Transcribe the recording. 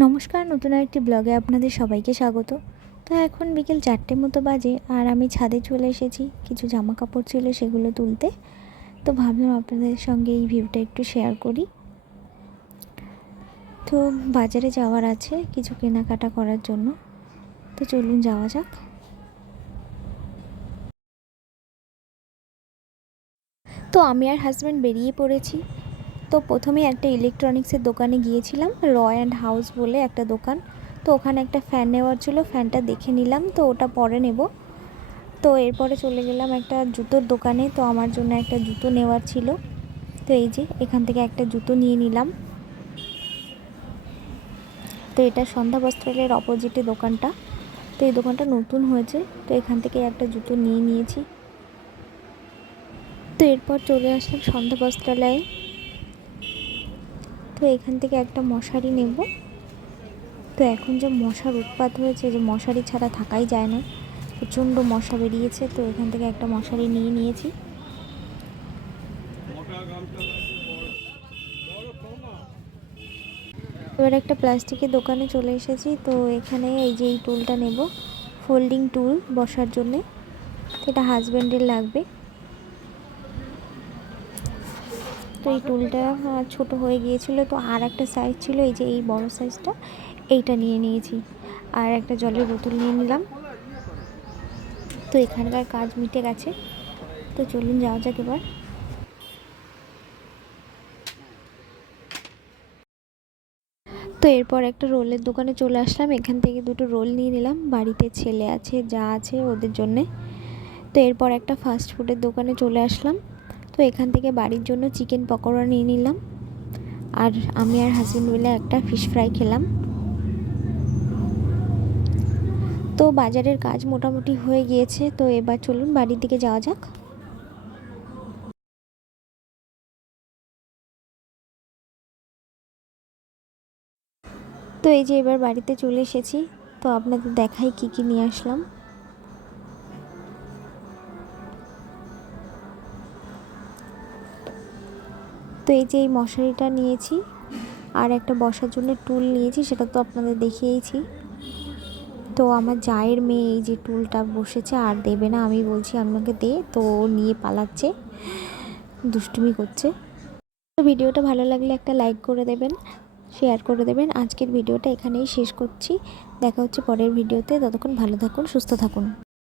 নমস্কার, নতুন একটি ব্লগে আপনাদের সবাইকে স্বাগত। তো এখন বিকেল চারটে মতো বাজে আর আমি ছাদে চলে এসেছি, কিছু জামা কাপড় ছিল সেগুলো তুলতে। তো ভাবলাম আপনাদের সঙ্গে এই ভিউটা একটু শেয়ার করি। তো বাজারে যাওয়ার আছে কিছু কেনাকাটা করার জন্য। তো চলুন যাওয়া যাক। তো আমি আর হাজব্যান্ড বেরিয়ে পড়েছি। তো প্রথমে একটা ইলেকট্রনিক্সের দোকানে গিয়েছিলাম র অ্যান্ড হাউস বলে একটা দোকান। তো ওখানে একটা ফ্যান নেওয়ার ছিল ফ্যানটা দেখে নিলাম, তো ওটা পরে নেব। তো এরপরে চলে গেলাম একটা জুতোর দোকানে, তো আমার জন্য একটা জুতো নেওয়ার ছিল। তো এই যে, এখান থেকে একটা জুতো নিয়ে নিলাম। তো এটা সন্ধ্যা বস্ত্রালয়ের অপোজিটে দোকানটা। তো এই দোকানটা নতুন হয়েছে, তো এখান থেকে একটা জুতো নিয়ে নিয়েছি। তো এরপর চলে আসলাম সন্ধ্যা বস্ত্রালয়ে। তো এখান থেকে একটা মশারি নেব। তো এখন যে মশার উৎপাত হয়েছে, যে মশারি ছাড়া থাকাই যায় না। প্রচণ্ড মশা বেরিয়েছে, তো এখান থেকে একটা মশারি নিয়ে নিয়েছি। এবার একটা প্লাস্টিকের দোকানে চলে এসেছি, তো এখানে এই যে এই টুলটা নেব ফোল্ডিং টুল বসার জন্যে। এটা হাজব্যান্ডের লাগবে। তো এই টুলটা ছোট হয়ে গিয়েছিল। তো আর একটা সাইজ ছিল, এই যে এই বড় সাইজটা এইটা নিয়ে নিয়েছি। আর একটা জলের বোতল নিয়ে নিলাম। তো এখানকার কাজ মিটে গেছে। তো চলুন যাওয়া যাক এবার। তো এরপর একটা রোলের দোকানে চলে আসলাম। এখান থেকে দুটো রোল নিয়ে নিলাম। বাড়িতে ছেলে আছে, যা আছে ওদের জন্যে। তো এরপর একটা ফাস্ট ফুডের দোকানে চলে আসলাম। তো এখান থেকে বাড়ির জন্য চিকেন পকোড়া নিয়ে নিলাম। আর আমি আর হাজব্যান্ড মিলে একটা ফিশ ফ্রাই খেলাম। তো বাজারের কাজ মোটামুটি হয়ে গিয়েছে, তো এবার চলুন বাড়ির দিকে যাওয়া যাক। তো এই যে এবার বাড়িতে চলে এসেছি, তো আপনাদের দেখাই কি কি নিয়ে আসলাম। তো এই যে এই মশারিটা নিয়েছি, আর একটা বসার জন্য টুল নিয়েছি, সেটা তো আপনাদের দেখিয়েছি তো আমার জায়ের মেয়ে এই যে টুলটা বসেছে, আর দেবে না, আমি বলছি আপনাকে দে, তো নিয়ে পালাচ্ছে, দুষ্টুমি করছে। তো ভিডিওটা ভালো লাগলে একটা লাইক করে দেবেন, শেয়ার করে দেবেন। আজকের ভিডিওটা এখানেই শেষ করছি। দেখা হচ্ছে পরের ভিডিওতে, ততক্ষণ ভালো থাকুন, সুস্থ থাকুন।